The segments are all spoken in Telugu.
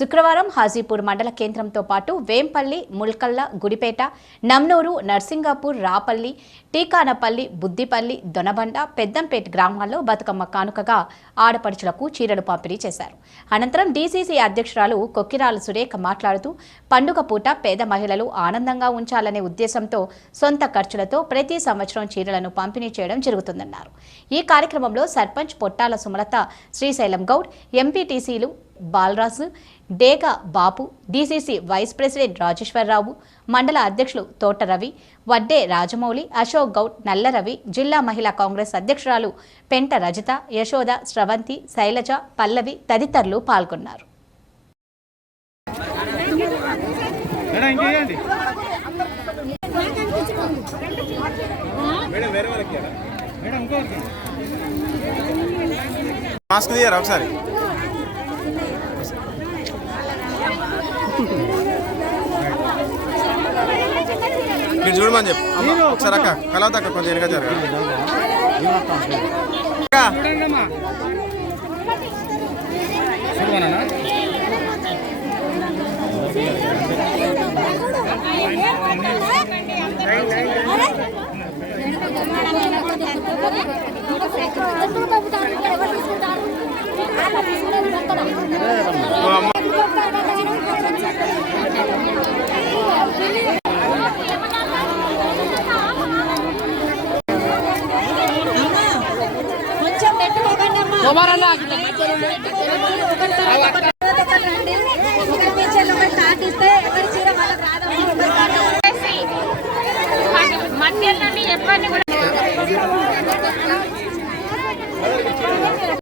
శుక్రవారం హాజీపూర్ మండల కేంద్రంతో పాటు వేంపల్లి ముల్కల్ల గుడిపేట నమ్నూరు నర్సింగాపూర్ రాపల్లి టీకానపల్లి బుద్దిపల్లి దొనబండ పెద్దంపేట గ్రామాల్లో బతుకమ్మ కానుకగా ఆడపడుచులకు చీరలు పంపిణీ చేశారు. అనంతరం డీసీసీ అధ్యక్షురాలు కొక్కిరాల సురేఖ మాట్లాడుతూ పండుగ పూట పేద మహిళలు ఆనందంగా ఉంచాలనే ఉద్దేశంతో సొంత ఖర్చులతో ప్రతి సంవత్సరం చీరలను పంపిణీ చేయడం జరుగుతుందన్నారు. ఈ కార్యక్రమంలో సర్పంచ్ పొట్టాల సుమలత శ్రీశైలం గౌడ్ ఎంపీటీసీలు Balaraju Dega Bapu DCC vice president Rajeshwararao మండల అధ్యక్షులు తోట రవి వడ్డే రాజమౌళి అశోక్ గౌడ్ నల్లరవి జిల్లా మహిళా కాంగ్రెస్ అధ్యక్షురాలు పెంట రజిత యశోద స్రవంతి శైలజ పల్లవి తదితరులు పాల్గొన్నారు. మాస్క్ తీయరా ఒకసారి? మీరు చూడమని చెప్పు. ఒకసారి అక్క కలవత అక్క కొంచెం వెనక జరగ అమ్మ. మధ్యలోని ఎవరిని కూడా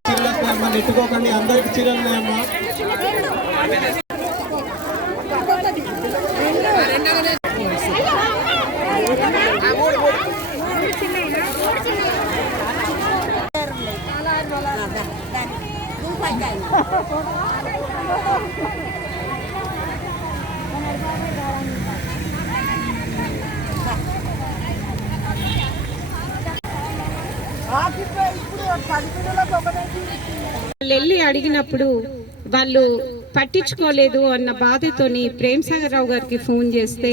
చీరలు వస్తున్నాయమ్మా నెట్టుకోకండి అందరికి చీరలు ఉన్నాయమ్మా. వాళ్ళు వెళ్ళి అడిగినప్పుడు వాళ్ళు పట్టించుకోలేదు అన్న బాధతోని ప్రేమ్ సాగర్ రావు గారికి ఫోన్ చేస్తే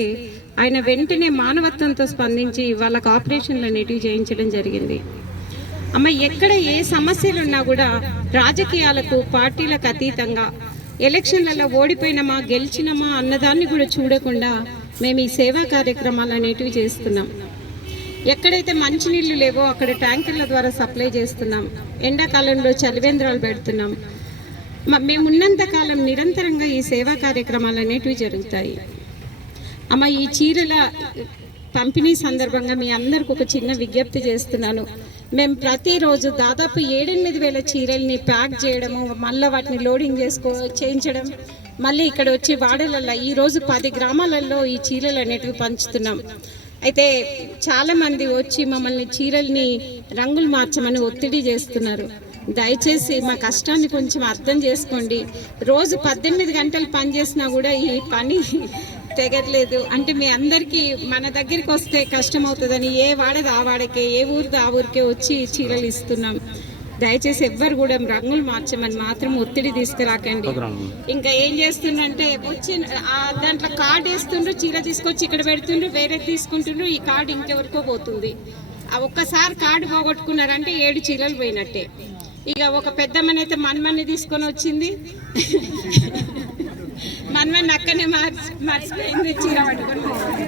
ఆయన వెంటనే మానవత్వంతో స్పందించి వాళ్ళకు ఆపరేషన్లు అనేటివి చేయించడం జరిగింది. అమ్మ ఎక్కడ ఏ సమస్యలున్నా కూడా రాజకీయాలకు పార్టీలకు అతీతంగా ఎలక్షన్లలో ఓడిపోయినామా గెలిచినామా అన్నదాన్ని కూడా చూడకుండా మేము ఈ సేవా కార్యక్రమాలు అనేటివి చేస్తున్నాం. ఎక్కడైతే మంచినీళ్ళు లేవో అక్కడ ట్యాంకర్ల ద్వారా సప్లై చేస్తున్నాం. ఎండాకాలంలో చలివేంద్రాలు పెడుతున్నాం. మేము ఉన్నంతకాలం నిరంతరంగా ఈ సేవా కార్యక్రమాలు అనేటివి జరుగుతాయి. అమ్మ ఈ చీరల పంపిణీ సందర్భంగా మీ అందరికి ఒక చిన్న విజ్ఞప్తి చేస్తున్నాను. మేము ప్రతిరోజు దాదాపు ఏడెనిమిది వేల చీరల్ని ప్యాక్ చేయడము మళ్ళీ వాటిని లోడింగ్ చేసుకో చేయించడం మళ్ళీ ఇక్కడ వచ్చి వాడలల్లో ఈరోజు పది గ్రామాలలో ఈ చీరలు అనేటివి పంచుతున్నాం. అయితే చాలామంది వచ్చి మమ్మల్ని చీరల్ని రంగులు మార్చమని ఒత్తిడి చేస్తున్నారు. దయచేసి మా కష్టాన్ని కొంచెం అర్థం చేసుకోండి. రోజు పద్దెనిమిది గంటలు పని చేసినా కూడా ఈ పని తెగట్లేదు. అంటే మీ అందరికీ మన దగ్గరికి వస్తే కష్టం అవుతుందని ఏ వాడది ఆ వాడకే ఏ ఊరిది ఆ ఊరికే వచ్చి చీరలు ఇస్తున్నాం. దయచేసి ఎవ్వరు కూడా రంగులు మార్చమని మాత్రం ఒత్తిడి తీసుకురాకండి. ఇంకా ఏం చేస్తుండంటే వచ్చి ఆ దాంట్లో కార్డు వేస్తుండ్రు చీర తీసుకొచ్చి ఇక్కడ పెడుతుండ్రు వేరే తీసుకుంటుండ్రు ఈ కార్డు ఇంకెవరికో పోతుంది. ఆ ఒక్కసారి కార్డు పోగొట్టుకున్నారంటే ఏడు చీరలు పోయినట్టే. ఇక ఒక పెద్దమ్మని అయితే మన్మన్ని తీసుకొని వచ్చింది. మన అక్కనే మార్చి మర్చిపోయింది చీర పట్టుకుంటుంది